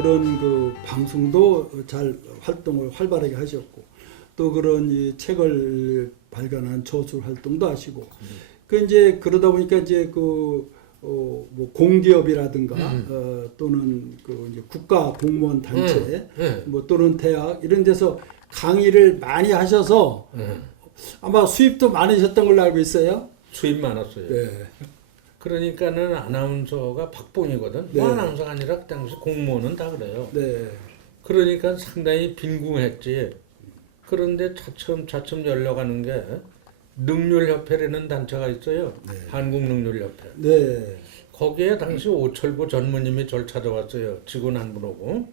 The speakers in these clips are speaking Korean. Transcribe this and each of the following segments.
그런 그 방송도 잘 활동을 활발하게 하셨고 또 그런 이 책을 발간한 저술 활동도 하시고 그 이제 그러다 보니까 이제 뭐 공기업이라든가 또는 그 이제 국가 공무원 단체 뭐 또는 대학 이런 데서 강의를 많이 하셔서 아마 수입도 많으셨던 걸로 알고 있어요. 수입 많았어요. 네. 그러니까는 아나운서가 박봉이거든. 네. 뭐 아나운서가 아니라 그 당시 공무원은 다 그래요. 네. 그러니까 상당히 빈궁했지. 그런데 차츰 열려가는 게 능률협회라는 단체가 있어요. 네. 한국능률협회. 네. 거기에 당시 오철구 전무님이 저를 찾아왔어요. 직원 한 분 오고.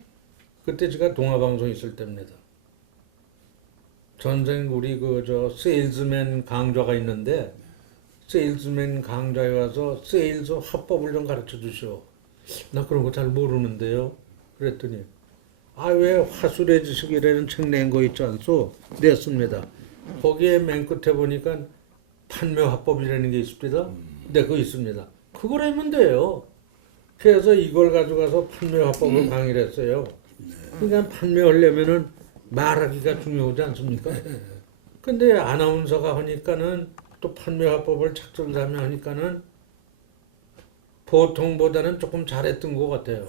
그때 제가 동아방송 있을 때입니다. 전생 우리 세일즈맨 강좌가 있는데 세일즈맨 강좌에 와서 세일즈 화법을 좀 가르쳐 주시오. 나 그런 거 잘 모르는데요. 그랬더니 왜 화술의 지식이라는 책 낸 거 있지 않소? 냈습니다. 거기에 맨 끝에 보니까 판매 화법이라는 게 있습니다. 네, 그거 있습니다. 그걸 하면 돼요. 그래서 이걸 가져가서 판매 화법을 강의를 했어요. 그러니까 판매하려면은 말하기가 중요하지 않습니까? 근데 아나운서가 하니까는 또 판매 화법을 착정하면 하니까는 보통보다는 조금 잘했던 것 같아요.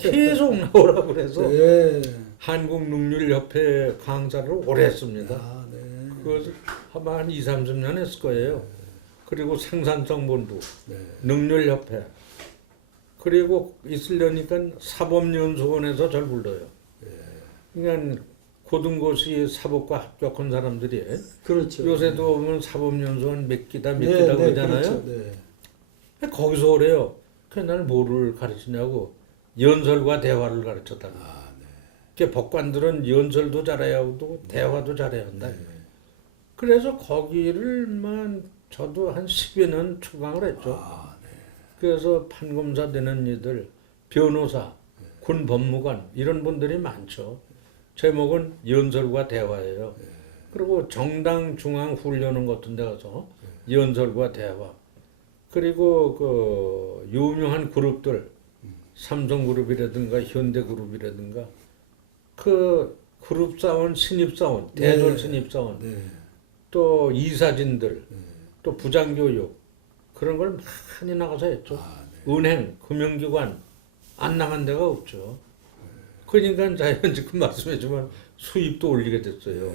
계속 나오라 그래서 네. 한국능률협회 강사를 오래 했습니다. 아, 네. 그것을 아마 한 2, 30년 했을 거예요. 그리고 생산성본부, 네. 능률협회, 그리고 있으려니까 사법연수원에서 절 불러요. 그러니까 고등고시 사법과 합격한 사람들이 그렇죠. 요새도 보면 사법연수원 몇 기다 네, 그러잖아요. 그렇죠. 네. 거기서 오래요. 그래서 나는 뭐를 가르치냐고 연설과 대화를 가르쳤다는 거예요. 아, 네. 그러니까 법관들은 연설도 잘해야 하고 대화도 잘해야 한다. 네. 그래서 거기를만 저도 한 10여 년 추강을 했죠. 아, 네. 그래서 판검사 되는 이들, 변호사, 군 법무관 이런 분들이 많죠. 제목은 연설과 대화예요. 그리고 정당 중앙 훈련원 같은 데 가서 연설과 대화. 그리고 그 유명한 그룹들, 삼성그룹이라든가 현대그룹이라든가 그 그룹사원, 신입사원, 대졸 신입사원, 네. 또 이사진들, 또 부장교육 그런 걸 많이 나가서 했죠. 아, 네. 은행, 금융기관 안 나간 데가 없죠. 그러니까 자연 지금 말씀해주면 수입도 올리게 됐어요.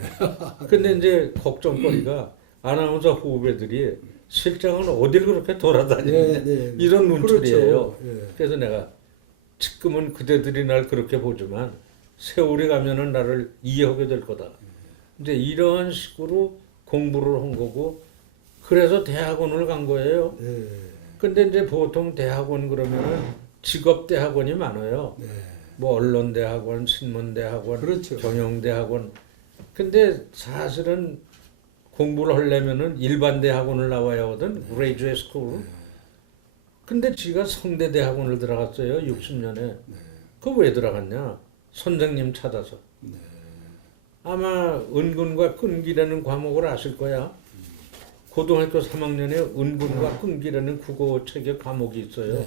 근데 이제 걱정거리가 아나운서 후배들이 실장은 어딜 그렇게 돌아다니는데 네. 이런 눈초리예요. 그렇죠. 네. 그래서 내가 지금은 그대들이 날 그렇게 보지만 세월이 가면은 나를 이해하게 될 거다. 이제 이런 식으로 공부를 한 거고 그래서 대학원을 간 거예요. 네. 근데 이제 보통 대학원 그러면은 직업대학원이 많아요. 네. 뭐 언론대학원, 신문대학원, 그렇죠. 경영대학원. 근데 사실은 공부를 하려면은 일반 대학원을 나와야 하거든. 그레이주에이트 스쿨. 근데 지가 성대대학원을 들어갔어요. 60년에. 그거 왜 들어갔냐? 선생님 찾아서. 아마 은근과 끈기라는 과목을 아실 거야. 고등학교 3학년에 은근과 끈기라는 국어 책의 과목이 있어요.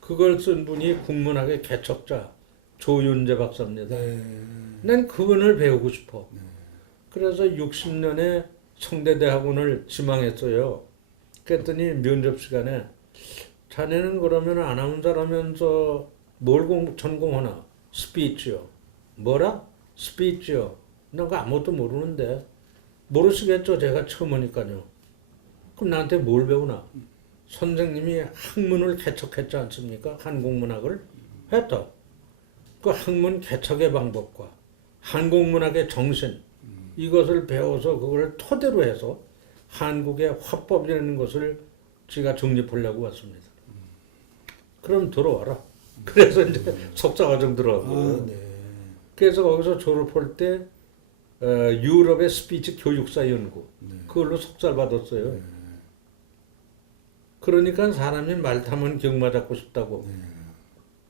그걸 쓴 분이 국문학의 개척자 조윤재 박사입니다. 난 그분을 배우고 싶어. 그래서 60년에 성대대학원을 지망했어요. 그랬더니 면접 시간에 자네는 그러면 아나운서라면서 뭘 전공하나? 스피치요. 뭐라? 스피치요. 난 그 아무것도 모르는데. 모르시겠죠? 제가 처음 하니까요. 그럼 나한테 뭘 배우나? 선생님이 학문을 개척했지 않습니까? 한국문학을 했다. 그 학문 개척의 방법과 한국문학의 정신 이것을 배워서 그걸 토대로 해서 한국의 화법이라는 것을 제가 정립하려고 왔습니다. 그럼 들어와라. 그래서 이제 석사과정 들어가고. 아, 네. 그래서 거기서 졸업할 때 유럽의 스피치 교육사 연구 그걸로 석사를 받았어요. 그러니까 사람이 말 타면 경마 잡고 싶다고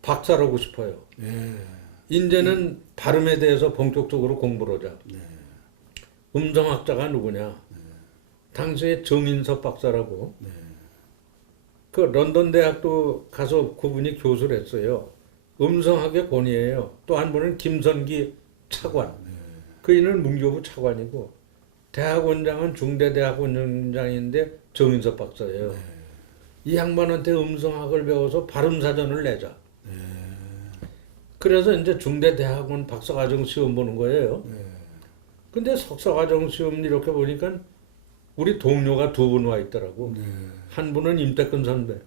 박사라고 싶어요. 이제는 발음에 대해서 본격적으로 공부를 하자. 음성학자가 누구냐? 당시에 정인섭 박사라고 그 런던 대학도 가서 그분이 교수를 했어요. 음성학의 권위예요. 또 한 분은 김선기 차관. 그이는 문교부 차관이고 대학원장은 중대대학원장인데 정인섭 박사예요. 이 양반한테 음성학을 배워서 발음사전을 내자. 그래서 이제 중대대학원 박사과정 시험 보는 거예요. 근데 석사과정 시험 이렇게 보니까 우리 동료가 두 분 와 있더라고. 한 분은 임태근 선배,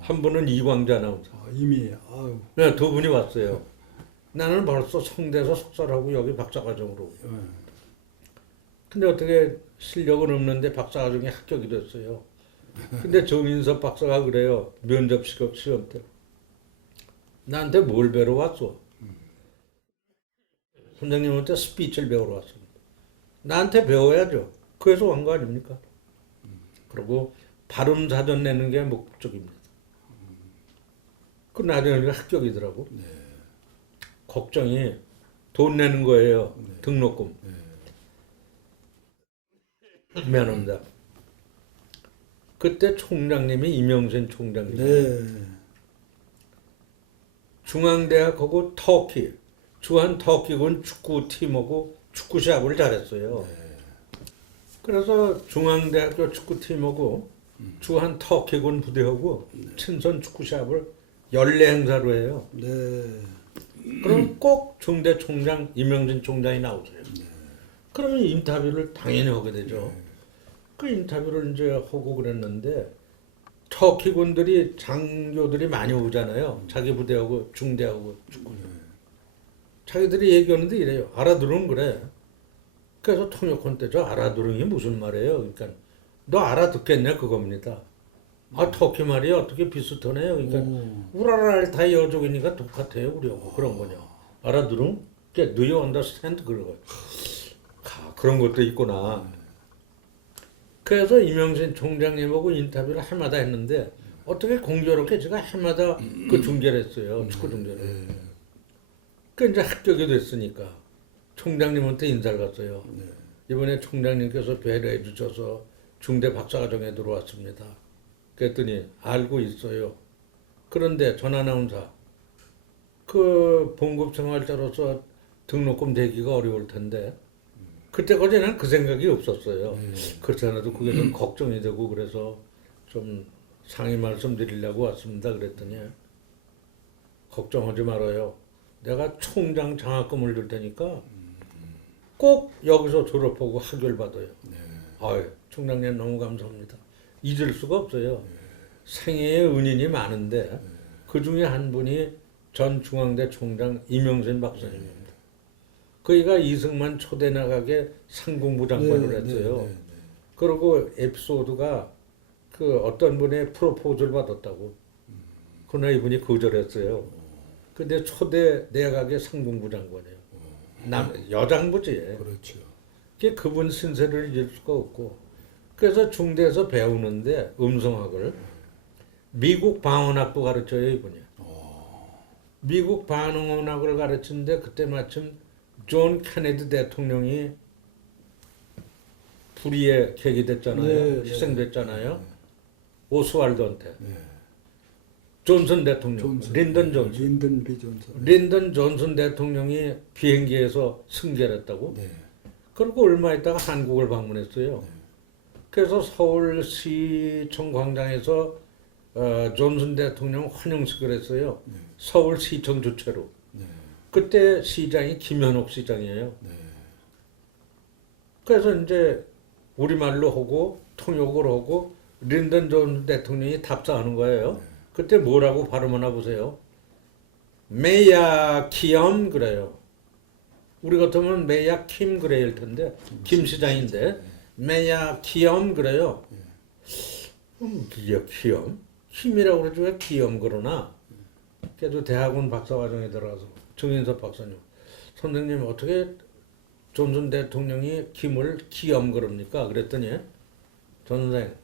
한 분은 이광재 아나운서. 이미 아유. 네, 두 분이 왔어요. 나는 벌써 성대에서 석사를 하고 여기 박사과정으로. 근데 어떻게 실력은 없는데 박사과정에 합격이 됐어요. 근데 정인섭 박사가 그래요. 면접 시험 때. 나한테 뭘 배우러 왔어? 선생님한테 스피치를 배우러 왔습니다. 나한테 배워야죠. 그래서 온 거 아닙니까? 그리고 발음 사전 내는 게 목적입니다. 그 나중에 합격이더라고. 걱정이 돈 내는 거예요. 등록금. 미안합니다. 그때 총장님이 이명진 총장님. 중앙대학하고 터키, 주한 터키군 축구팀하고 축구시합을 잘했어요. 그래서 중앙대학교 축구팀하고 주한 터키군 부대하고 친선 축구시합을 연례 행사로 해요. 그럼 꼭 중대 총장 이명진 총장이 나오세요. 그러면 인터뷰를 당연히 하게 되죠. 그 인터뷰를 이제 하고 그랬는데 터키 군들이 장교들이 많이 오잖아요. 자기 부대하고 중대하고 축구. 자기들이 얘기하는데 이래요. 알아들으면 그래. 그래서 통역한 때 저 알아들은 게 무슨 말이에요? 그러니까 너 알아듣겠냐 그겁니다. 아 터키 말이 어떻게 비슷하네요. 그러니까 우라랄 여족이니까 똑같아요 우리하고 그런 거냐. 알아들음? Do you understand? 그러고 그런 것도 있구나. 그래서 이명진 총장님하고 인터뷰를 해마다 했는데 어떻게 공교롭게 제가 해마다 그 중계를 했어요. 축구 중계를. 그 이제 합격이 됐으니까 총장님한테 인사를 갔어요. 이번에 총장님께서 배려해 주셔서 중대 박사과정에 들어왔습니다. 그랬더니 알고 있어요. 그런데 전 아나운서 그 봉급 생활자로서 등록금 내기가 어려울 텐데 그때까지는 그 생각이 없었어요. 그렇지 않아도 그게 좀 걱정이 되고 그래서 좀 상의 말씀드리려고 왔습니다. 그랬더니 걱정하지 말아요. 내가 총장 장학금을 줄 테니까 꼭 여기서 졸업하고 학위를 받아요. 아유, 총장님 너무 감사합니다. 잊을 수가 없어요. 생애의 은인이 많은데 그 중에 한 분이 전 중앙대 총장 이명진 박사님입니다. 그이가 이승만 초대 나가게 상공부 장관을 했어요. 그리고 에피소드가 그 어떤 분의 프로포즈를 받았다고. 그러나 이분이 거절했어요. 근데 초대 내각의 상공부 장관이에요. 여장부지. 그렇죠. 그분 신세를 잊을 수가 없고. 그래서 중대에서 배우는데 음성학을 미국 방언학도 가르쳐요 이분이. 미국 방언학을 가르치는데 그때 마침 존 케네디 대통령이 불의에 계기됐잖아요. 희생됐잖아요. 오스왈드한테. 존슨 대통령, 린던 존슨. 린던 존슨 대통령이 비행기에서 승계를 했다고. 그리고 얼마 있다가 한국을 방문했어요. 그래서 서울시청 광장에서 존슨 대통령 환영식을 했어요. 서울시청 주최로. 그때 시장이 김현옥 시장이에요. 그래서 이제 우리말로 하고 통역을 하고 린던 존슨 대통령이 답사하는 거예요. 그때 뭐라고 발음하나 보세요. 메야 키엄 그래요. 우리 같으면 메야 킴 그래야 할 텐데 김 시장인데 메야 키엄 그래요. 키엄? 킴이라고 그러지 왜 키엄 그러나? 그래도 대학원 박사과정에 들어가서 정인섭 박사님, 선생님 어떻게 존슨 대통령이 김을 키엄 그럽니까? 그랬더니 전 선생,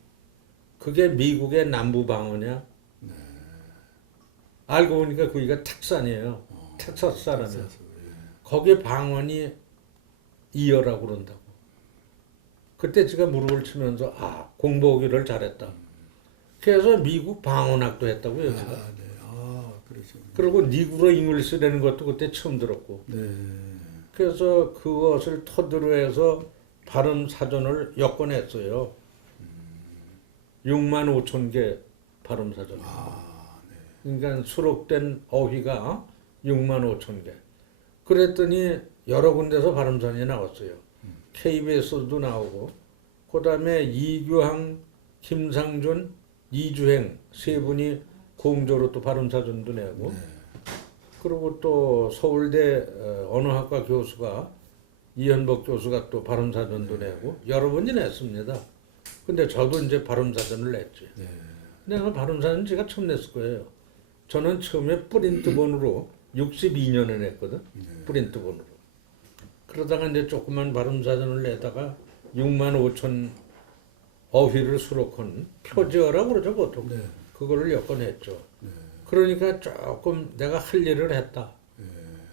그게 미국의 남부 방언이야. 알고 보니까 거기가 텍산이에요. 텍사스 사람이야. 거기 방언이 이어라고 그런다고. 그때 제가 무릎을 치면서 공부하기를 잘했다. 그래서 미국 방언학도 했다고요. 제가. 그러죠. 그리고 니그로 잉글리시라는 것도 그때 처음 들었고. 네. 그래서 그것을 토대로 해서 발음 사전을 엮어냈어요. 6만 5천 개 발음 사전. 그러니까 수록된 어휘가 6만 5천 개. 그랬더니 여러 군데서 발음산이 나왔어요. KBS도 나오고, 그 다음에 이규항, 김상준, 이주행 세 분이 공조로 또 발음사전도 내고, 그리고 또 서울대 언어학과 교수가 이현복 교수가 또 발음사전도 내고 여러 번이 냈습니다. 근데 저도 이제 발음사전을 냈지. 내가 발음사전 제가 처음 냈을 거예요. 저는 처음에 프린트본으로 62년에 냈거든. 프린트본으로. 그러다가 이제 조그만 발음사전을 내다가 6만 5천 어휘를 수록한 표지어라고 그러죠 보통. 네. 그거를 엮어냈죠. 그러니까 조금 내가 할 일을 했다.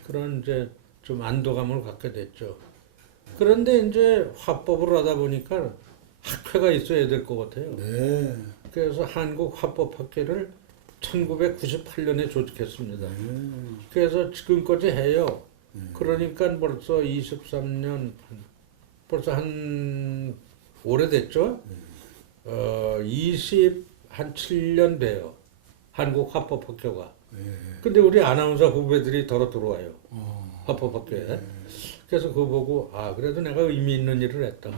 그런 이제 좀 안도감을 갖게 됐죠. 그런데 이제 화법을 하다 보니까 학회가 있어야 될 것 같아요. 네. 그래서 한국화법학회를 1998년에 조직했습니다. 그래서 지금까지 해요. 그러니까 벌써 23년, 벌써 한 오래됐죠? 27년 돼요. 한국화법학교가. 근데 우리 아나운서 후배들이 더러 들어와요. 화법학교에. 그래서 그거 보고 아 그래도 내가 의미 있는 일을 했다.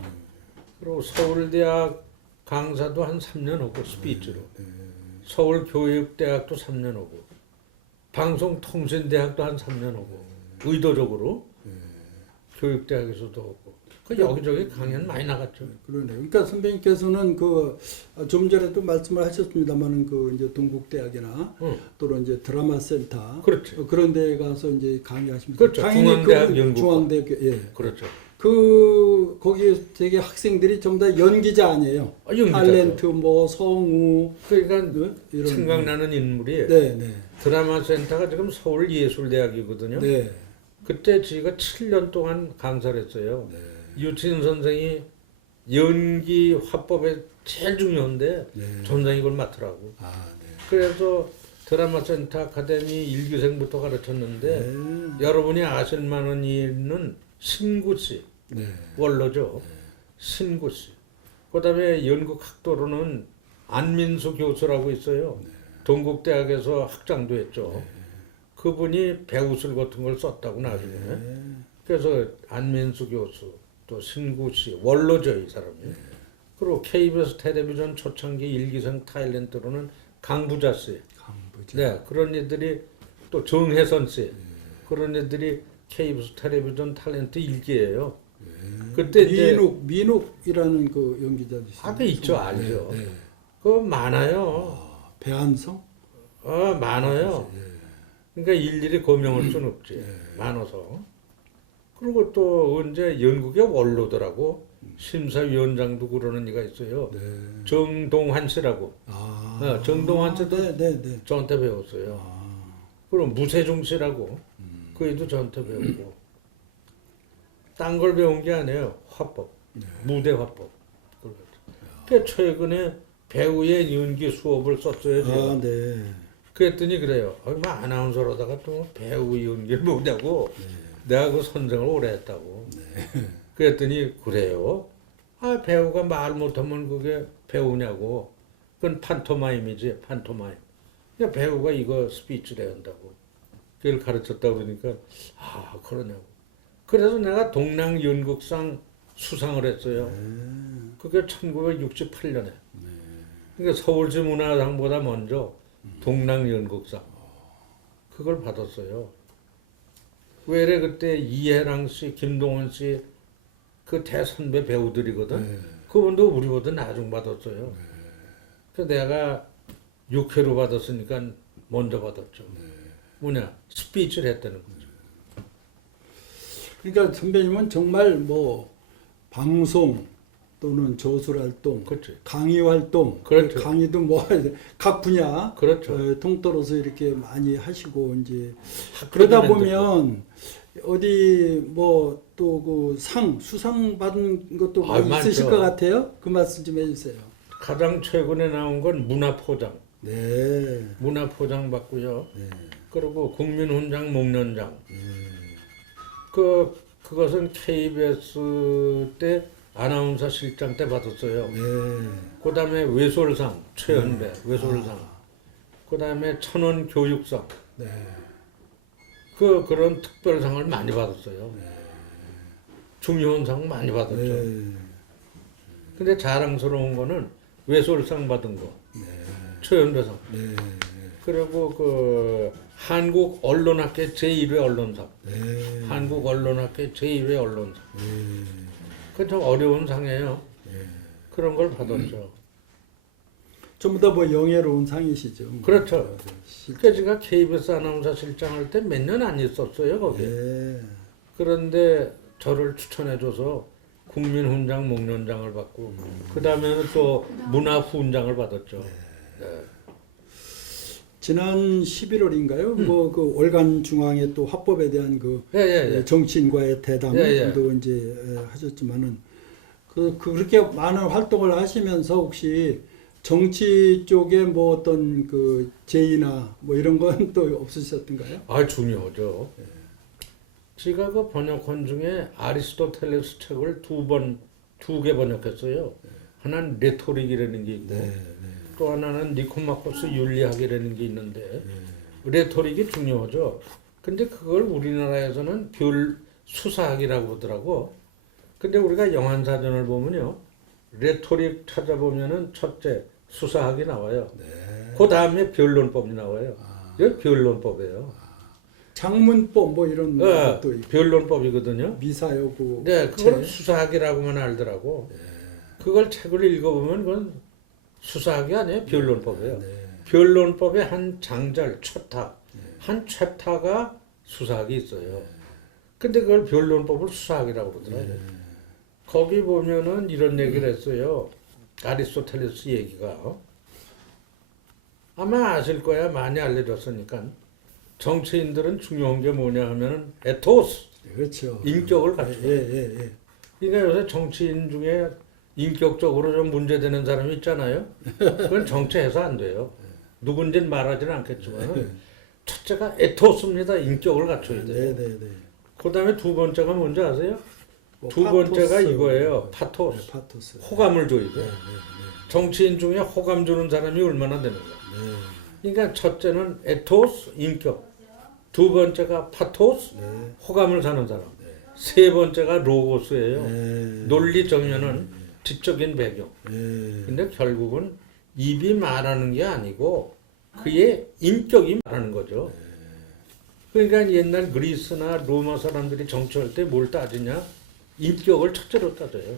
그리고 서울대학 강사도 한 3년 오고 스피치로. 서울교육대학도 3년 오고. 방송통신대학도 한 3년 오고. 의도적으로. 교육대학에서도 오고. 그 여기저기 강연 많이 나갔죠. 그러네요. 그러니까 선배님께서는 그 좀 전에도 말씀을 하셨습니다만은 그 이제 동국대학이나 또는 이제 드라마 센터 그렇죠. 그런 데 가서 이제 강의하십니다. 그렇죠. 중앙대학 연구과. 중앙대학 예. 그렇죠. 그 거기 되게 학생들이 전부 다 연기자 아니에요. 연기자죠. 탤런트 뭐 성우 그러니까 이런 생각나는 인물이 네, 네. 드라마 센터가 지금 서울예술대학이거든요. 네. 그때 지가 7년 동안 강사를 했어요. 네. 유치인 선생이 연기 화법에 제일 중요한데 네. 전생이 그걸 맡으라고. 아, 네. 그래서 드라마 센터 아카데미 1기생부터 가르쳤는데 여러분이 아실 만한 이는 신구 씨, 네. 원로죠. 신구 씨. 그다음에 연극 학도로는 안민수 교수라고 있어요. 동국대학에서 학장도 했죠. 그분이 배우술 같은 걸 썼다고 나중에. 그래서 안민수 교수, 또 신구 씨, 원로죠 이 사람이. 그리고 KBS 텔레비전 초창기 일기생 타일랜드로는 강부자 씨. 강부자. 네, 그런 애들이 또 정혜선 씨. 그런 애들이 KBS 텔레비전 탤런트 일기예요. 그때 이제 민욱이라는 그 연기자도 있어요. 아, 그 있죠, 알죠. 네. 그거 많아요. 배한성? 많아요. 그러니까 일일이 거명할 수는 없지. 많아서. 그리고 또 언제 연극의 원로더라고. 심사위원장도 그러는 이가 있어요. 네. 정동환 씨라고. 정동환 씨도 네, 네, 네. 저한테 배웠어요. 그럼 무세중 씨라고. 그 애도 저한테 배우고. 딴 걸 배운 게 아니에요. 화법. 무대 화법. 그 최근에 배우의 연기 수업을 썼어요. 제가. 아, 네. 그랬더니 그래요. 뭐 아나운서로다가 또 배우 연기를 뭐냐고. 내가 그 선생을 오래 했다고. 그랬더니 그래요. 아 배우가 말 못하면 그게 배우냐고. 그건 판토마임이지 판토마임. 그러니까 배우가 이거 스피치를 해야 한다고. 그걸 가르쳤다 그러니까 아 그러냐고. 그래서 내가 동랑연극상 수상을 했어요. 그게 1968년에. 그러니까 서울시 문화상보다 먼저 동랑연극상 그걸 받았어요. 왜래 그때 이혜랑 씨, 김동원 씨 그 대선배 배우들이거든. 그분도 우리보다 나중 받았어요. 그래서 내가 6회로 받았으니까 먼저 받았죠. 뭐냐 스피치를 했다는 거죠. 그러니까 선배님은 정말 뭐 방송 또는 저술 활동, 그렇죠. 강의 활동, 그렇죠. 강의도 뭐 각 분야 그렇죠. 통틀어서 이렇게 많이 하시고 이제 그러다 보면 어디 뭐 또 그 수상 받은 것도 많이 많죠. 있으실 것 같아요. 그 말씀 좀 해주세요. 가장 최근에 나온 건 문화포장. 네. 문화포장 받고요. 그리고 국민훈장 목련장. 그것은 KBS 때 아나운서 실장 때 받았어요. 네. 그다음에 외솔상 최연배 외솔상. 그다음에 천원 교육상. 네. 그런 특별상을 많이 받았어요. 중요한 상 많이 받았죠. 네. 근데 자랑스러운 거는 외솔상 받은 거. 최연배상. 네. 그리고 그 한국 언론학회 제1회 언론상. 네. 한국 언론학회 제1회 언론상. 네. 그건 좀 어려운 상이에요. 그런 걸 받았죠. 전부 다 뭐 영예로운 상이시죠. 그렇죠. 실- 그러니까 제가 KBS 아나운서 실장 할 때 몇 년 안 있었어요, 거기에. 네. 그런데 저를 추천해줘서 국민훈장 목련장을 받고, 그 다음에는 또 문화훈장을 받았죠. 네. 지난 11월인가요? 뭐 그 월간 중앙에 또 화법에 대한 그 예, 예, 예. 정치인과의 대담도 예, 예. 이제 하셨지만은 그렇게 많은 활동을 하시면서 혹시 정치 쪽에 뭐 어떤 그 제의나 뭐 이런 건 또 없으셨던가요? 아, 중요하죠. 제가 그 번역한 중에 아리스토텔레스 책을 두 개 번역했어요. 하나는 레토릭이라는 게 있고, 또 하나는 니코마코스 윤리학이라는 게 있는데, 레토릭이 중요하죠. 근데 그걸 우리나라에서는 별 수사학이라고 하더라고. 근데 우리가 영한사전을 보면요, 레토릭 찾아보면은 첫째 수사학이 나와요. 그 다음에 변론법이 나와요. 이게 변론법이에요. 장문법 뭐 이런 것도 있고 변론법이거든요. 미사여구 네, 그걸 책. 수사학이라고만 알더라고. 그걸 책을 읽어보면 그건 수사학이 아니에요. 변론법이에요. 변론법의 한 장절, 챕터, 한 챕터가 수사학이 있어요. 근데 그걸 변론법을 수사학이라고 그러더라고요. 거기 보면은 이런 얘기를 했어요. 아리스토텔레스 얘기가. 아마 아실 거야. 많이 알려졌으니까. 정치인들은 중요한 게 뭐냐 하면은 에토스, 그렇죠. 인격을 갖춰. 예. 그러니까 요새 정치인 중에 인격적으로 좀 문제되는 사람이 있잖아요. 그건 정치해서 안 돼요. 누군지는 말하지는 않겠지만 첫째가 에토스입니다. 인격을 갖춰야 돼요. 네. 그 다음에 두 번째가 뭔지 아세요? 뭐 두 번째가 파토스. 이거예요. 파토스. 네, 파토스. 호감을 줘야 돼. 정치인 중에 호감 주는 사람이 얼마나 되는 거야. 그러니까 첫째는 에토스, 인격. 두 번째가 파토스, 호감을 사는 사람. 세 번째가 로고스예요. 논리 정연은 지적인 배경. 근데 결국은 입이 말하는 게 아니고 그의 인격이 말하는 거죠. 그러니까 옛날 그리스나 로마 사람들이 정치할 때 뭘 따지냐? 인격을 첫째로 따져요.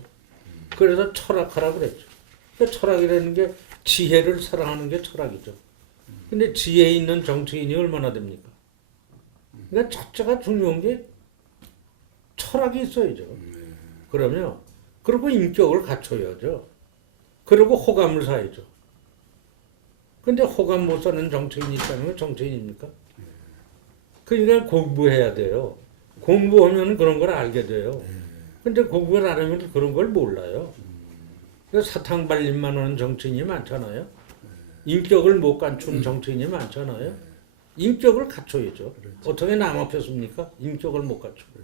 그래서 철학하라 그랬죠. 그러니까 철학이라는 게 지혜를 사랑하는 게 철학이죠. 근데 지혜 있는 정치인이 얼마나 됩니까? 그러니까 첫째가 중요한 게 철학이 있어야죠. 그러면 그리고 인격을 갖춰야죠. 그리고 호감을 사야죠. 근데 호감 못 사는 정치인이 있다는 건 정치인입니까? 그러니까 공부해야 돼요. 공부하면 그런 걸 알게 돼요. 근데 공부를 안 하면 그런 걸 몰라요. 그래서 사탕 발림만 하는 정치인이 많잖아요. 인격을 못 갖춘 정치인이 많잖아요. 인격을 갖춰야죠. 어떻게 남 앞에 섭니까? 인격을 못 갖추고.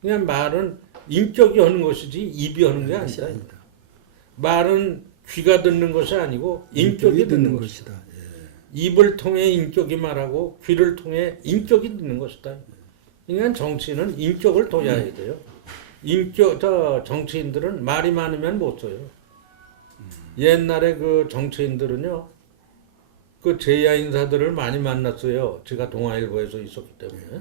그냥 말은 인격이 하는 것이지 입이 하는 게 아니다. 말은 귀가 듣는 것이 아니고 인격이 듣는 것이다. 입을 통해 인격이 말하고 귀를 통해 인격이 듣는 것이다. 그러니까 정치인은 인격을 둬야 돼요. 정치인들은 말이 많으면 못 써요. 옛날에 그 정치인들은요, 그 제야 인사들을 많이 만났어요. 제가 동아일보에서 있었기 때문에.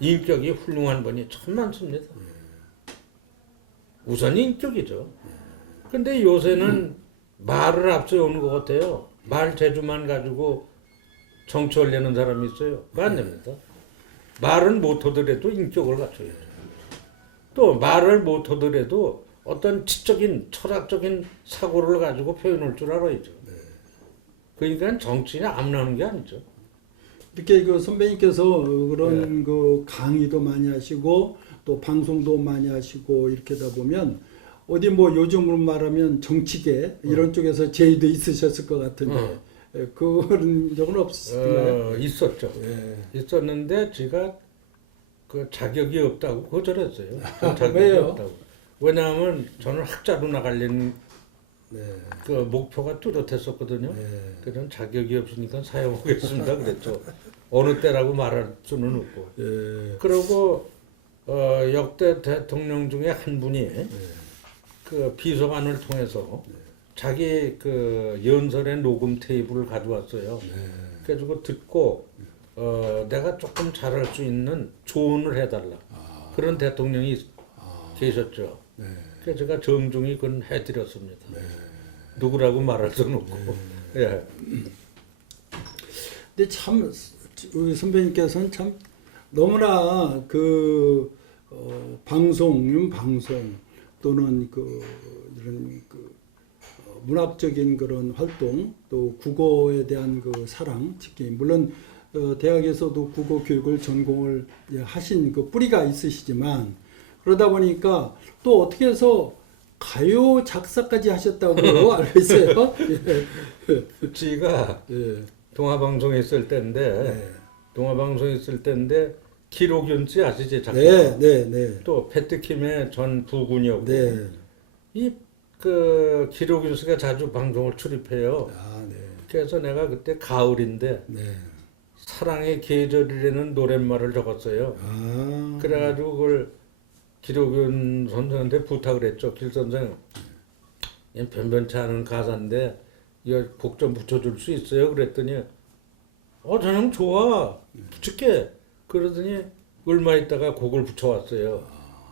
인격이 훌륭한 분이 참 많습니다. 우선 인격이죠. 근데 요새는 말을 앞세우는 것 같아요. 말 재주만 가지고 정치하려는 사람이 있어요. 그거 안 됩니다. 말은 못하더라도 인격을 갖춰야죠. 또 말을 못하더라도 어떤 지적인 철학적인 사고를 가지고 표현할 줄 알아야죠. 그러니까 정치인이 아무나는 게 아니죠. 이렇게 그 선배님께서 그런 그 강의도 많이 하시고 또 방송도 많이 하시고 이렇게 하다 보면 어디 뭐 요즘으로 말하면 정치계 이런 쪽에서 제의도 있으셨을 것 같은데 그런 적은 없었나요? 있었죠. 예. 있었는데 제가 그 자격이 없다고 거절했어요. 전 자격이 왜요? 없다고. 왜냐하면 저는 학자로 나가려는 네. 그 목표가 뚜렷했었거든요. 네. 그런 자격이 없으니까 사용하겠습니다. 그랬죠. 어느 때라고 말할 수는 없고. 예. 그리고 역대 대통령 중에 한 분이 예. 그 비서관을 통해서 자기 그 연설의 녹음 테이프를 가져왔어요. 네. 그래가지고 듣고 내가 조금 잘할 수 있는 조언을 해달라. 그런 대통령이 계셨죠. 네. 그래서 제가 정중히 그건 해드렸습니다. 네. 누구라고 말할 수는 없고. 예. 근데 참 우리 선배님께서는 참 너무나 그 방송 또는 그 이런 그 문학적인 그런 활동 또 국어에 대한 그 사랑 특히 물론 대학에서도 국어 교육을 전공을 하신 그 뿌리가 있으시지만 그러다 보니까 또 어떻게 해서 가요 작사까지 하셨다고 알고 있어요. 예. 제가 예. 동아방송에 있을 때인데 네. 동아방송에 있을 때인데 기록윤 씨 아시지? 작곡가. 네, 네, 네. 또 패트킴의 전 부군이었고 네. 이 그 기록윤 씨가 자주 방송을 출입해요. 아, 네. 그래서 내가 그때 가을인데 네. 사랑의 계절이라는 노랫말을 적었어요. 아. 그래가지고 그걸 기록윤 선생한테 부탁을 했죠. 길 선생, 이 변변치 않은 가사인데 이거 곡 좀 붙여줄 수 있어요? 그랬더니 저형 좋아 붙일게. 그러더니 얼마 있다가 곡을 붙여왔어요.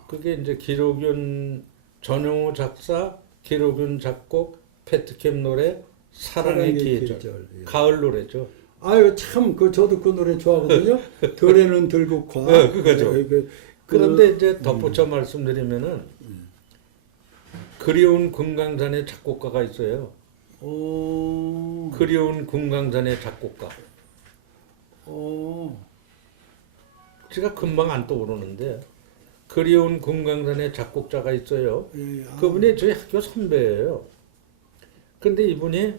그게 이제 기록윤 전용호 작사, 기록윤 작곡, 패트캠 노래 사랑의 계절. 예. 가을 노래죠. 아유 참 그 저도 그 노래 좋아하거든요. 들에는 들국화. 네, 그거죠. 그런데 이제 음. 덧붙여 말씀드리면은 그리운 금강산의 작곡가가 있어요. 오. 그리운 금강산의 작곡가. 오. 제가 금방 안 떠오르는데 그리운 금강산의 작곡자가 있어요. 예, 아. 그분이 저희 학교 선배예요. 근데 이분이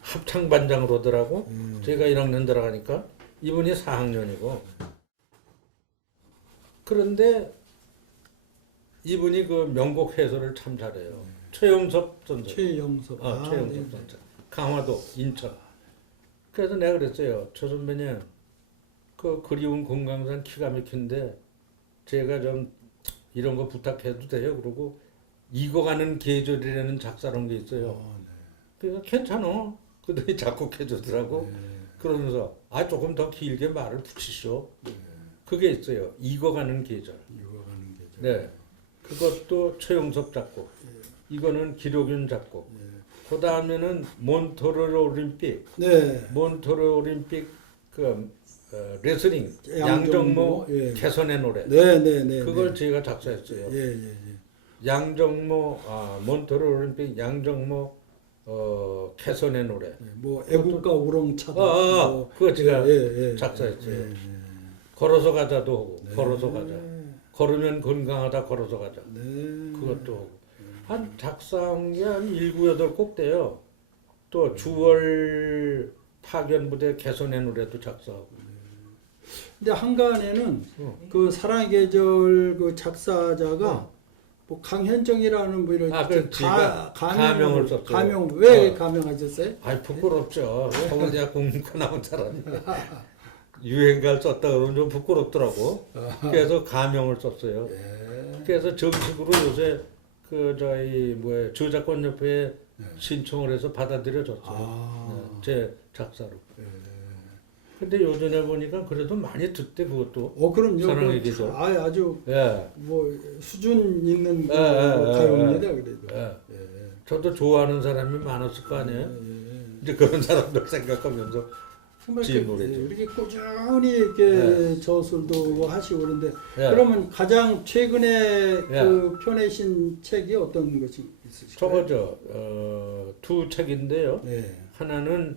합창반장으로 오더라고. 제가 1학년 들어가니까 이분이 4학년이고. 그런데 이분이 그 명곡 해설을 참 잘해요. 최영섭 선생. 최영섭. 최영섭 네. 선생. 강화도, 인천. 그래서 내가 그랬어요. 저 선배님, 그 그리운 금강산 기가 막힌데 제가 좀 이런 거 부탁해도 돼요? 그러고 익어가는 계절이라는 작사한 게 있어요. 네. 그래서 괜찮아. 그들이 작곡해 주더라고. 네. 그러면서 조금 더 길게 말을 붙이시오. 그게 있어요. 익어가는 계절. 익어가는 계절. 네. 그것도 최용섭 작곡. 이거는 기록윤 작곡. 그 다음에는 몬트리올 올림픽. 네. 몬트리올 올림픽 그 레슬링 양정모, 양정모 예. 개선의 노래. 네, 네, 네. 그걸 네. 제가 작사했어요. 예, 예, 예. 양정모 몬트리올 올림픽 양정모 개선의 노래. 네, 뭐 애국가 우렁차다. 뭐, 그거 제가 예, 예, 작사했어요. 예, 예. 걸어서 가자도 하고 네. 걸어서 가자. 걸으면 건강하다 걸어서 가자. 네. 그것도 하고. 한 작사한 게 한 7, 8곡 돼요. 또 주월 파견부대 개선의 노래도 작사하고. 근데 한간에는 그 사랑의 계절 그 작사자가 뭐 강현정이라는 뭐 이런 그 제가 가명을 썼죠. 가명 왜 가명하셨어요? 부끄럽죠. 서울대학 공문과 나온 사람이 유행가를 썼다 그러면 좀 부끄럽더라고. 그래서 가명을 썼어요. 예. 그래서 정식으로 요새 그 저희 저작권 협회에 신청을 해서 받아들여졌어요. 제 작사로. 근데 요즘에 보니까 그래도 많이 듣대 그것도. 그럼요. 사랑의 계절. 아주 예. 뭐 수준 있는 예, 가요입니다. 그래도. 예. 예. 저도 좋아하는 사람이 많았을 거 아니에요. 예. 이제 그런 사람들 생각하면서 정말 지은 노래죠. 이렇게 꾸준히 이렇게 저술도 하시고 그런데 예. 그러면 가장 최근에 예. 그 펴내신 책이 어떤 것이 있으실까요? 저거죠. 두 책인데요. 네. 하나는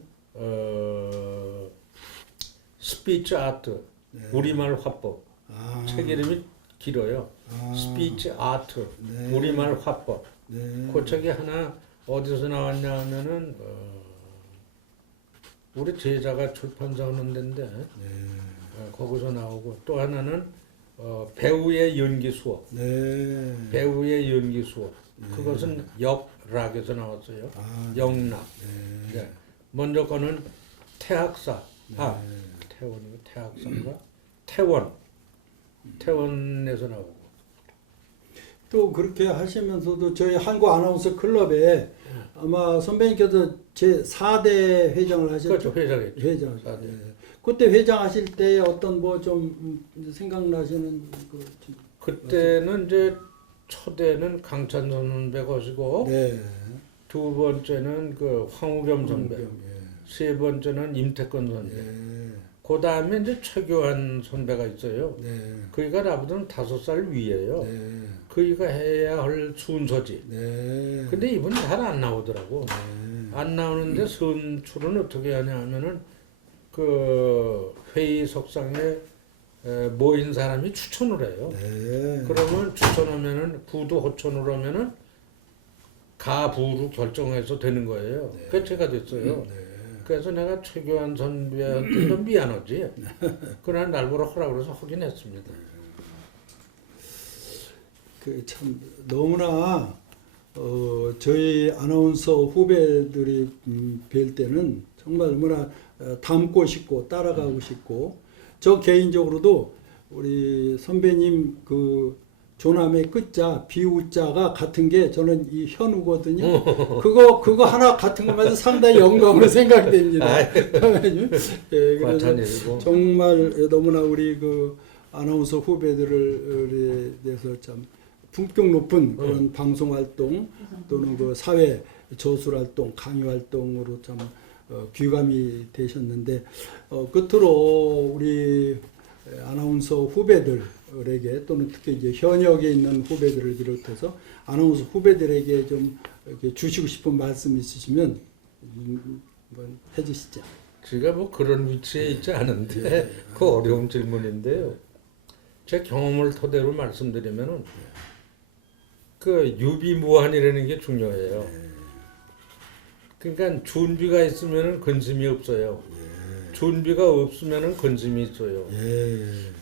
스피치 아트, 네. 우리말 화법. 책 이름이 길어요. 스피치 아트, 네. 우리말 화법. 네. 그 책이 하나 어디서 나왔냐 하면은 우리 제자가 출판사 하는 데인데 거기서 나오고 또 하나는 배우의 연기 수업. 네. 배우의 연기 수업. 그것은 역락에서 나왔어요. 아, 영락. 네. 네. 먼저 거는 태학사. 태원이고 태학사인가? 태원에서 나오고. 또 그렇게 하시면서도 저희 한국 아나운서 클럽에 아마 선배님께서 제 4대 회장을 하셨죠? 그렇죠. 회장했죠. 회장. 4대. 예. 그때 회장하실 때 어떤 뭐 좀 생각나시는 그 좀. 그때는 이제 초대는 강찬선 선배가 오시고 네. 두 번째는 그 황우겸 선배, 예. 세 번째는 임태권 선배. 예. 그 다음에 이제 최교환 선배가 있어요. 네. 그이가 나보다는 5살 위에요. 네. 그이가 해야 할 순서지. 네. 근데 이분이 잘 안 나오더라고. 네. 안 나오는데 선출은 어떻게 하냐 하면은 그 회의석상에 모인 사람이 추천을 해요. 네. 그러면 추천하면은 부도 호천으로 하면은 가부로 결정해서 되는 거예요. 네. 그게 제가 됐어요. 네. 그래서 내가 최교환 선배한테 좀 미안하지. 그러나 날보러 하라고 해서 하긴 했습니다. 그 참 너무나 저희 아나운서 후배들이 뵐 때는 정말 너무나 닮고 싶고 따라가고 싶고 저 개인적으로도 우리 선배님 그 조남의 끝자 비우자가 같은 게 저는 이 현우거든요. 그거 하나 같은 것만 해도 상당히 영광으로 생각됩니다. 예, 그래서 과찬이고. 정말 너무나 우리 그 아나운서 후배들에 대해서 참 품격 높은 그런 방송 활동 또는 그 사회 저술 활동, 강의 활동으로 참 귀감이 되셨는데 끝으로 우리 아나운서 후배들에게 또는 특히 이제 현역에 있는 후배들을 비롯해서 아나운서 후배들에게 좀 이렇게 주시고 싶은 말씀 있으시면 한번 해주시죠. 제가 뭐 그런 위치에 있지 않은데 그 어려운 질문인데요. 제 경험을 토대로 말씀드리면은 그 유비무환이라는 게 중요해요. 그러니까 준비가 있으면은 근심이 없어요. 준비가 없으면은 근심이 있어요.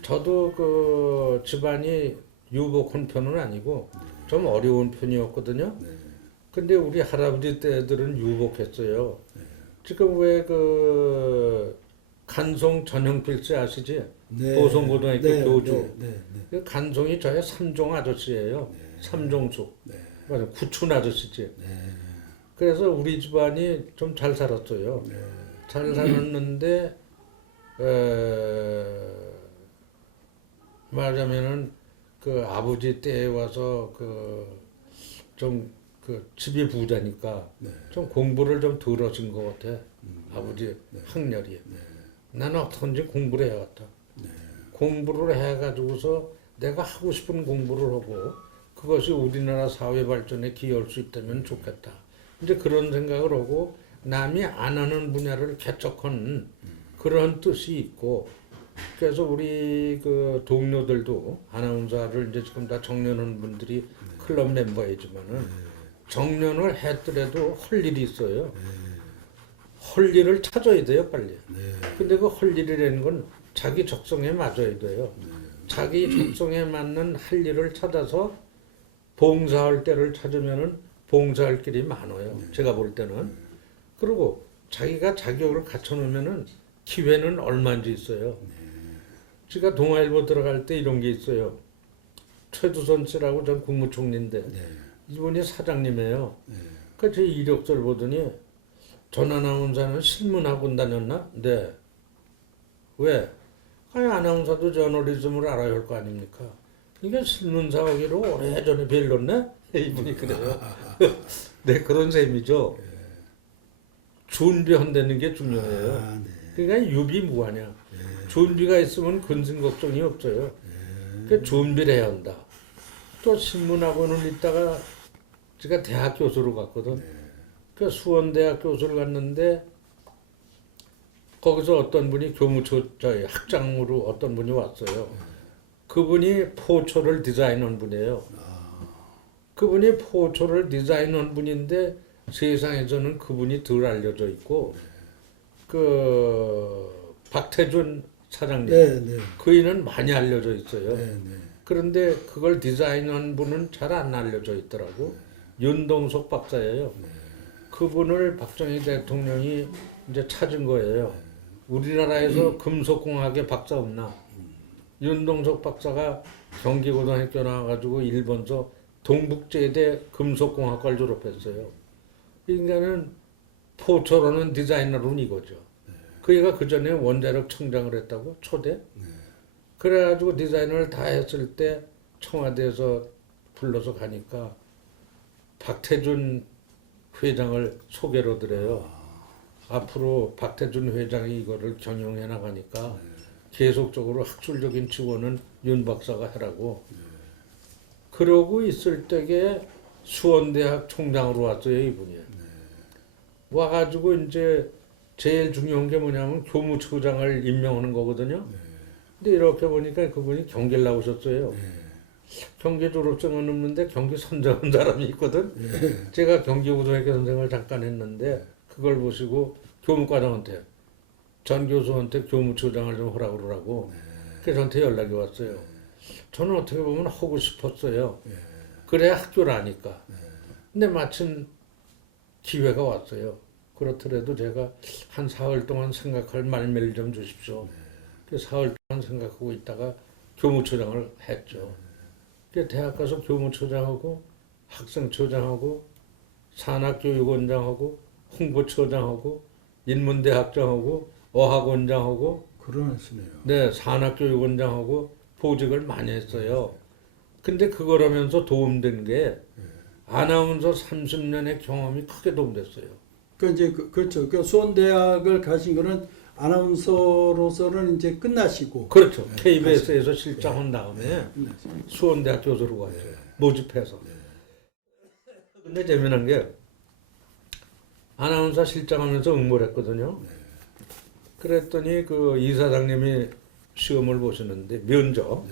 저도 그 집안이 유복한 편은 아니고 좀 어려운 편이었거든요. 근데 우리 할아버지 때들은 유복했어요. 지금 왜 그 간송 전형필 씨 아시지? 보성고등학교 교주. 그 간송이 저의 삼종 아저씨예요. 삼종숙. 맞아, 구춘 아저씨지. 그래서 우리 집안이 좀 잘 살았어요. 잘 살았는데 말하자면은 그 아버지 때에 와서 그 좀 그 집이 부자니까 좀 공부를 좀 덜 하신 것 같아. 아버지 학렬이. 나는 어떤지 공부를 해야겠다. 공부를 해가지고서 내가 하고 싶은 공부를 하고 그것이 우리나라 사회 발전에 기여할 수 있다면 좋겠다. 이제 그런 생각을 하고 남이 안 하는 분야를 개척한 그런 뜻이 있고 그래서 우리 그 동료들도 아나운서를 이제 지금 다 정년한 분들이 클럽 멤버이지만은 정년을 했더라도 할 일이 있어요. 할 일을 찾아야 돼요, 빨리. 근데 그 할 일이라는 건 자기 적성에 맞아야 돼요. 자기 적성에 맞는 할 일을 찾아서 봉사할 때를 찾으면은 봉사할 길이 많아요. 제가 볼 때는. 그리고 자기가 자격을 갖춰놓으면은 기회는 얼마인지 있어요. 제가 동아일보 들어갈 때 이런 게 있어요. 최두선 씨라고 전 국무총리인데 이분이 사장님이에요. 그 제 이력서를 보더니 전 아나운서는 신문학원 다녔나? 네. 왜? 아니 아나운서도 저널리즘을 알아야 할 거 아닙니까? 이게 신문사하기로 오래전에 별렀네? 이분이 그래요. 네, 그런 셈이죠. 준비한다는 게 중요해요. 그러니까 유비무환이야. 준비가 있으면 근심 걱정이 없어요. 그 준비를 해야 한다. 또 신문학원을 있다가 제가 대학 교수로 갔거든. 그 수원대학 교수를 갔는데 거기서 어떤 분이 저희 학장으로 어떤 분이 왔어요. 그분이 포초를 디자인한 분이에요. 그분이 포초를 디자인한 분인데 세상에서는 그분이 덜 알려져 있고 그 박태준 사장님 네, 네. 그이는 많이 알려져 있어요. 네, 네. 그런데 그걸 디자인한 분은 잘 안 알려져 있더라고. 윤동석 박사예요. 그분을 박정희 대통령이 이제 찾은 거예요. 우리나라에서 금속공학의 박사 없나? 윤동석 박사가 경기고등학교 나와가지고 일본서 동북제대 금속공학과를 졸업했어요. 그러니까는 포철호는 디자이너로는 이거죠. 그이가 그 전에 원자력 청장을 했다고 초대. 그래가지고 디자인을 다 했을 때 청와대에서 불러서 가니까 박태준 회장을 소개로 드려요. 앞으로 박태준 회장이 이거를 경영해 나가니까 계속적으로 학술적인 지원은 윤 박사가 하라고. 그러고 있을 때에 수원대학 총장으로 왔어요, 이분이. 와가지고 이제 제일 중요한 게 뭐냐면 교무처장을 임명하는 거거든요. 근데 이렇게 보니까 그분이 경기를 나오셨어요. 경기 졸업증은 없는데 경기 선정한 사람이 있거든. 제가 경기고등학교 선생을 잠깐 했는데 그걸 보시고 교무과장한테 전 교수한테 교무처장을 좀 하라고 그러라고. 그래서 저한테 연락이 왔어요. 저는 어떻게 보면 하고 싶었어요. 그래야 학교를 아니까. 근데 마침 기회가 왔어요. 그렇더라도 제가 한 사흘 동안 생각할 말미를 좀 주십시오. 그래서 사흘 동안 생각하고 있다가 교무처장을 했죠. 그래서 대학 가서 교무처장하고 학생처장하고 산학교육원장하고 홍보처장하고 인문대학장하고 어학원장하고 그러시네요. 네, 산학교육원장하고 보직을 많이 했어요. 근데 그걸 하면서 도움된 게 아나운서 30년의 경험이 크게 도움됐어요. 그 이제 그렇죠. 그 수원대학을 가신 거는 아나운서로서는 이제 끝나시고. 그렇죠. 네, KBS에서 실장한 다음에 끝나시고. 수원대학 교수로 갔죠. 모집해서. 근데 재미난 게 아나운서 실장하면서 응모를 했거든요. 그랬더니 그 이사장님이 시험을 보시는데 면접.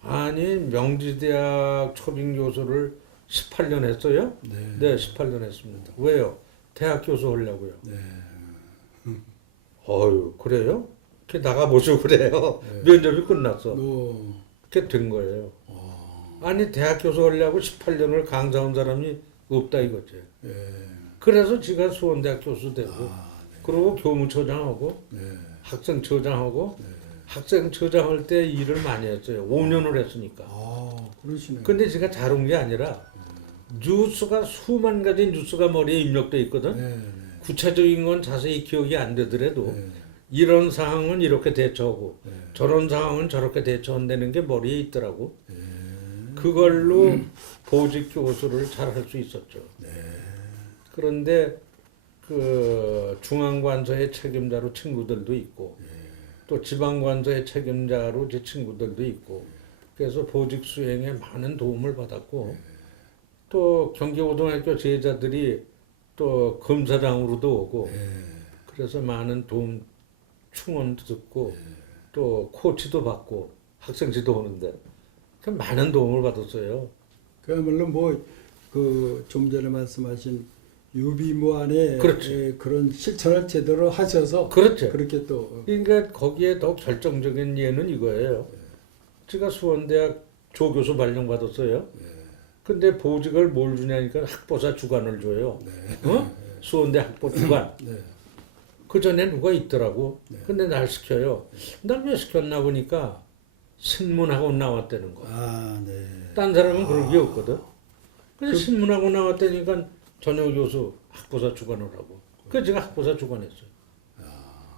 아니 명지대학 초빙 교수를 18년 했어요? 네, 18년 했습니다. 왜요? 대학 교수 하려고요. 어유 그래요? 이렇게 나가보시고 그래요. 면접이 끝났어. 그렇게 된 거예요. 아니 대학 교수 하려고 18년을 강사한 사람이 없다 이거지. 그래서 제가 수원대학 교수 되고 그리고 교무처장하고 학생처장하고 학생처장 할 때 일을 많이 했어요. 5년을 했으니까. 그러시네요. 근데 제가 잘 온 게 아니라 뉴스가 수만 가지 뉴스가 머리에 입력돼 있거든. 구체적인 건 자세히 기억이 안 되더라도 이런 상황은 이렇게 대처하고 저런 상황은 저렇게 대처한다는 게 머리에 있더라고. 그걸로 보직 교수를 잘 할 수 있었죠. 그런데 그 중앙관서의 책임자로 친구들도 있고 또 지방관서의 책임자로 제 친구들도 있고 그래서 보직 수행에 많은 도움을 받았고 또 경기고등학교 제자들이 또 검사장으로도 오고 그래서 많은 도움 충원도 듣고 또 코치도 받고 학생 지도하는데 많은 도움을 받았어요. 그야말로 뭐 그 좀 전에 말씀하신 유비무환의 그렇지. 그런 실천을 제대로 하셔서 그렇죠. 그렇게 또 그러니까 거기에 더 결정적인 예는 이거예요. 제가 수원대학 조교수 발령받았어요. 근데 보직을 뭘 주냐니까 학보사 주관을 줘요. 어? 수원대 학보 주관. 그 전에 누가 있더라고. 근데 날 시켜요. 날 왜 시켰나 보니까 신문하고 나왔다는 거. 딴 사람은 그런 게 없거든. 근데 신문하고 나왔다니까 전용 교수 학보사 주관을 하고. 그래서 제가 학보사 주관했어요.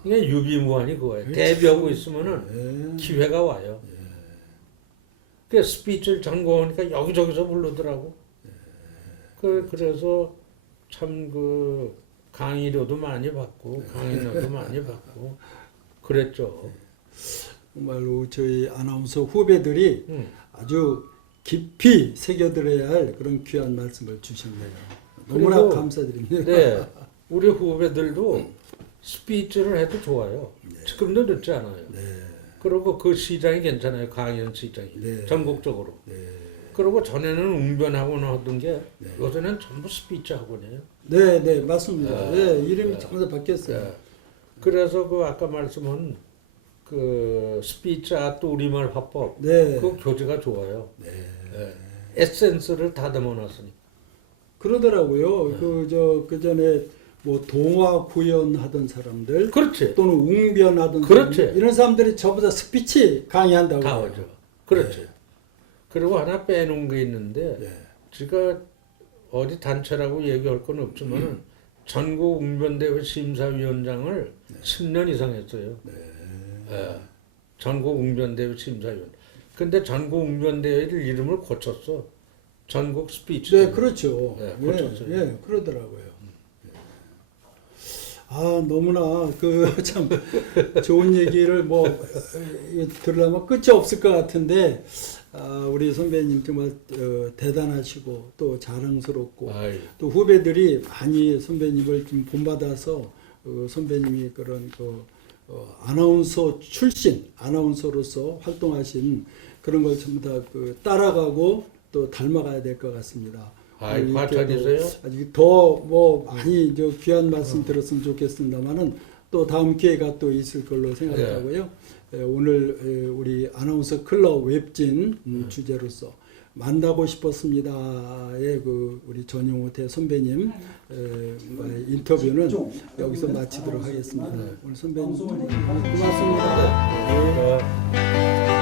그러니까 유비무환이 그거예요. 대비하고 있으면은 기회가 와요. 그 스피치를 전공하니까 여기저기서 부르더라고. 그래서 참 그 강의료도 많이 받고 강의료도 많이 받고 그랬죠. 정말로 저희 아나운서 후배들이 아주 깊이 새겨들어야 할 그런 귀한 말씀을 주셨네요. 너무나 그리고, 감사드립니다. 네, 우리 후배들도 스피치를 해도 좋아요. 지금도 늦지 않아요. 그리고 그 시장이 괜찮아요. 강연 시장이 전국적으로. 그리고 전에는 웅변학원 하던 게 요새는 전부 스피치 학원이에요. 네, 네, 맞습니다. 네. 예, 이름이 전부 다 바뀌었어요. 예. 그래서 그 아까 말씀한 그 스피치 아트 우리말 화법 네. 그 교재가 좋아요. 네. 예. 에센스를 다듬어 놨으니. 그러더라고요. 그 전에 뭐 동화 구연하던 사람들 그렇지. 또는 웅변하던 그렇지. 사람들, 이런 사람들이 전부 다 스피치 강의한다고. 다 오죠. 그렇지. 그리고 하나 빼놓은 게 있는데 네. 제가 어디 단체라고 얘기할 건 없지만 전국 웅변대회 심사위원장을 10년 이상 했어요. 예. 전국 웅변대회 심사위원. 근데 전국 웅변대회를 이름을 고쳤어. 전국 스피치. 네, 그렇죠. 네, 예, 고쳤어요. 예, 그러더라고요. 아, 너무나 참 좋은 얘기를 뭐 들으려면 끝이 없을 것 같은데, 우리 선배님 정말 대단하시고 또 자랑스럽고 아이. 또 후배들이 많이 선배님을 좀 본받아서 선배님이 그런 아나운서 출신 아나운서로서 활동하신 그런 걸 전부 다 따라가고 또 닮아가야 될 것 같습니다. 아이, 과찬이세요? 아직 더 뭐 많이 귀한 말씀 들었으면 좋겠습니다만은 또 다음 기회가 또 있을 걸로 생각하고요. 오늘 우리 아나운서 클럽 웹진 주제로서 만나고 싶었습니다의 우리 전용호 대 선배님 인터뷰는 여기서 마치도록 하겠습니다. 오늘 선배님 고맙습니다. 네.